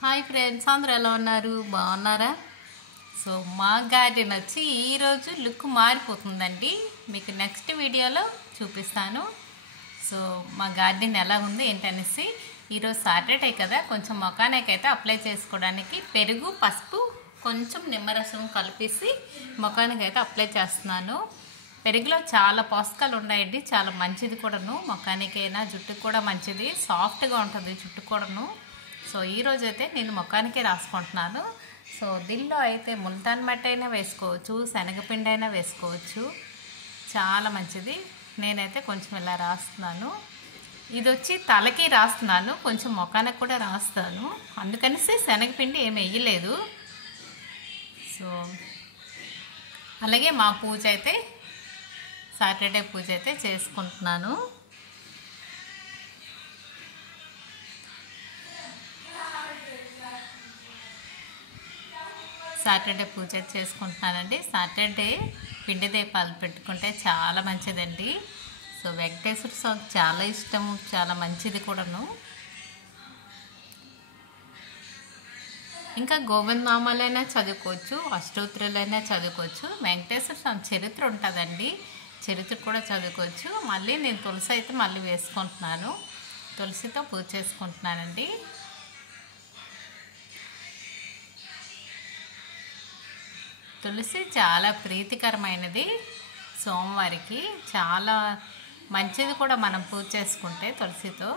Hi friends, అందరూ ఎలా ఉన్నారు? బాగున్నారా? సో మా గార్డెన్ వచ్చి ఈరోజు లుక్ మారిపోతుందండి. మీకు నెక్స్ట్ వీడియోలో చూపిస్తాను. సో మా గార్డెన్ ఎలా ఉంది ఏంటనేసి. ఈరోజు సాటర్డే కదా, కొంచెం మొఖానికైతే అప్లై చేసుకోవడానికి పెరుగు, పసుపు, కొంచెం నిమ్మరసం కలిపేసి మొఖానికైతే అప్లై చేస్తున్నాను. పెరుగులో చాలా పోషకాలు ఉన్నాయండి, చాలా మంచిది కూడాను. మొఖానికైనా జుట్టుకు కూడా మంచిది, సాఫ్ట్గా ఉంటుంది జుట్టు కూడాను. సో ఈరోజు అయితే నేను ముఖానికే రాసుకుంటున్నాను. సో దీనిలో అయితే ముల్తాన్ మట్టి అయినా వేసుకోవచ్చు, శనగపిండి అయినా వేసుకోవచ్చు, చాలా మంచిది. నేనైతే కొంచెం ఇలా రాస్తున్నాను. ఇది వచ్చి తలకి రాస్తున్నాను, కొంచెం ముఖానికి కూడా రాస్తాను, అందుకనేసి శనగపిండి ఏమి వేయలేదు. సో అలాగే మా పూజ అయితే సాటర్డే పూజ అయితే చేసుకుంటున్నాను. సాటర్డే పూజ చేసుకుంటున్నానండి. సాటర్డే పిండి దీపాలు పెట్టుకుంటే చాలా మంచిదండి. సో వెంకటేశ్వర స్వామి చాలా ఇష్టం, చాలా మంచిది కూడాను. ఇంకా గోవిందనామాలైనా చదువుకోవచ్చు, అష్టోత్తరాలైనా చదువుకోవచ్చు. వెంకటేశ్వర స్వామి చరిత్ర ఉంటుందండి, చరిత్ర కూడా చదువుకోవచ్చు. మళ్ళీ నేను తులసి అయితే మళ్ళీ వేసుకుంటున్నాను, తులసితో పూజ చేసుకుంటున్నానండి. తులసి చాలా ప్రీతికరమైనది, సోమవారికి చాలా మంచిది కూడా మనం పూజ చేసుకుంటే తులసితో.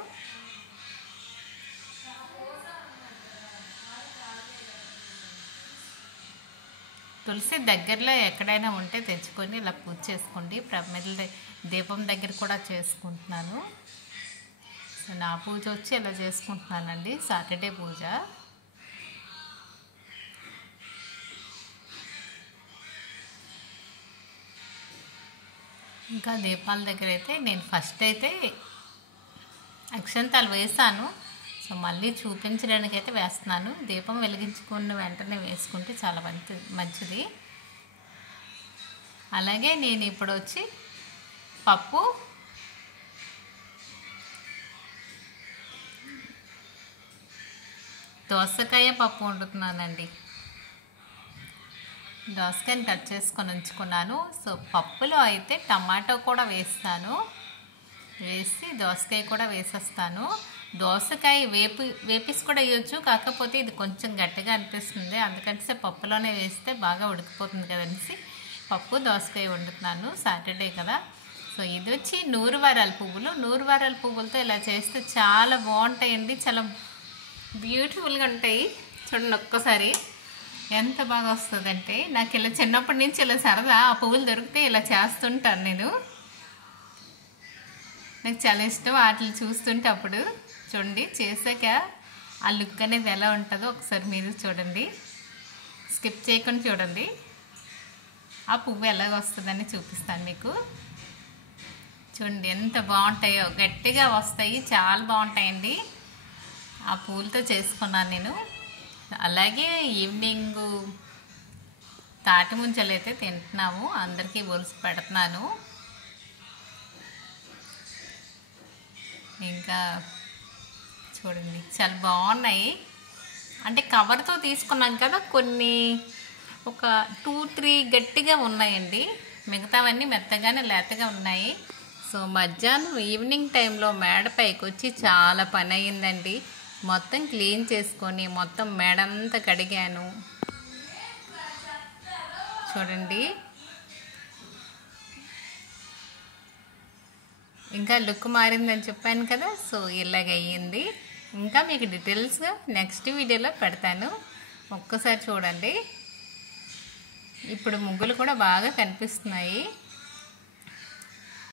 తులసి దగ్గరలో ఎక్కడైనా ఉంటే తెచ్చుకొని ఇలా పూజ చేసుకోండి. ప్రమిదల దీపం దగ్గర కూడా చేసుకుంటున్నాను. సో నా పూజ వచ్చి ఇలా చేసుకుంటున్నానండి, సాటర్డే పూజ. ఇంకా దీపాల దగ్గర అయితే నేను ఫస్ట్ అయితే అక్షంతాలు వేసాను. సో మళ్ళీ చూపించడానికి అయితే వేస్తున్నాను. దీపం వెలిగించుకున్న వెంటనే వేసుకుంటే చాలా మంచిది. అలాగే నేను ఇప్పుడు వచ్చి పప్పు, దోసకాయ పప్పు వండుతున్నానండి. దోసకాయని కట్ చేసుకొని ఉంచుకున్నాను. సో పప్పులో అయితే టమాటో కూడా వేస్తాను, వేసి దోసకాయ కూడా వేసేస్తాను. దోసకాయ వేపేసి కూడా వేయచ్చు, కాకపోతే ఇది కొంచెం గట్టిగా అనిపిస్తుంది, అందుకని పప్పులోనే వేస్తే బాగా ఉడికిపోతుంది కదనేసి పప్పు దోసకాయ వండుతున్నాను. సాటర్డే కదా. సో ఇది వచ్చి నూరువారాల పువ్వులు. నూరువారాల పువ్వులతో ఇలా చేస్తే చాలా బాగుంటాయండి, చాలా బ్యూటిఫుల్గా ఉంటాయి. చూడండి ఒక్కసారి ఎంత బాగా వస్తుందంటే, నాకు ఇలా చిన్నప్పటి నుంచి ఇలా సరదా, ఆ పువ్వులు దొరికితే ఇలా చేస్తుంటాను నేను. నాకు చాలా ఇష్టం వాటిని చూస్తుంటే. అప్పుడు చూడండి చేసాక ఆ లుక్ అనేది ఎలా ఉంటుందో ఒకసారి మీరు చూడండి, స్కిప్ చేయకుండా చూడండి. ఆ పువ్వు ఎలాగ వస్తుందని చూపిస్తాను మీకు. చూడండి ఎంత బాగుంటాయో, గట్టిగా వస్తాయి, చాలా బాగుంటాయండి. ఆ పువ్వులతో చేసుకున్నాను నేను. అలాగే ఈవినింగ్ తాటి ముంజలు అయితే తింటున్నాము, అందరికీ ఒలిసి పెడుతున్నాను. ఇంకా చూడండి చాలా బాగున్నాయి. అంటే కవర్తో తీసుకున్నాం కదా, కొన్ని ఒక 2-3 గట్టిగా ఉన్నాయండి, మిగతావన్నీ మెత్తగానే లేతగా ఉన్నాయి. సో మధ్యాహ్నం ఈవినింగ్ టైంలో మేడపైకి వచ్చి చాలా పని అయ్యిందండి. మొత్తం క్లీన్ చేసుకొని మొత్తం మేడంతా కడిగాను. చూడండి ఇంకా లుక్ మారిందని చెప్పాను కదా. సో ఇలాగ అయ్యింది. ఇంకా మీకు డీటెయిల్స్గా నెక్స్ట్ వీడియోలో పెడతాను, ఒక్కసారి చూడండి. ఇప్పుడు ముగ్గులు కూడా బాగా కనిపిస్తున్నాయి.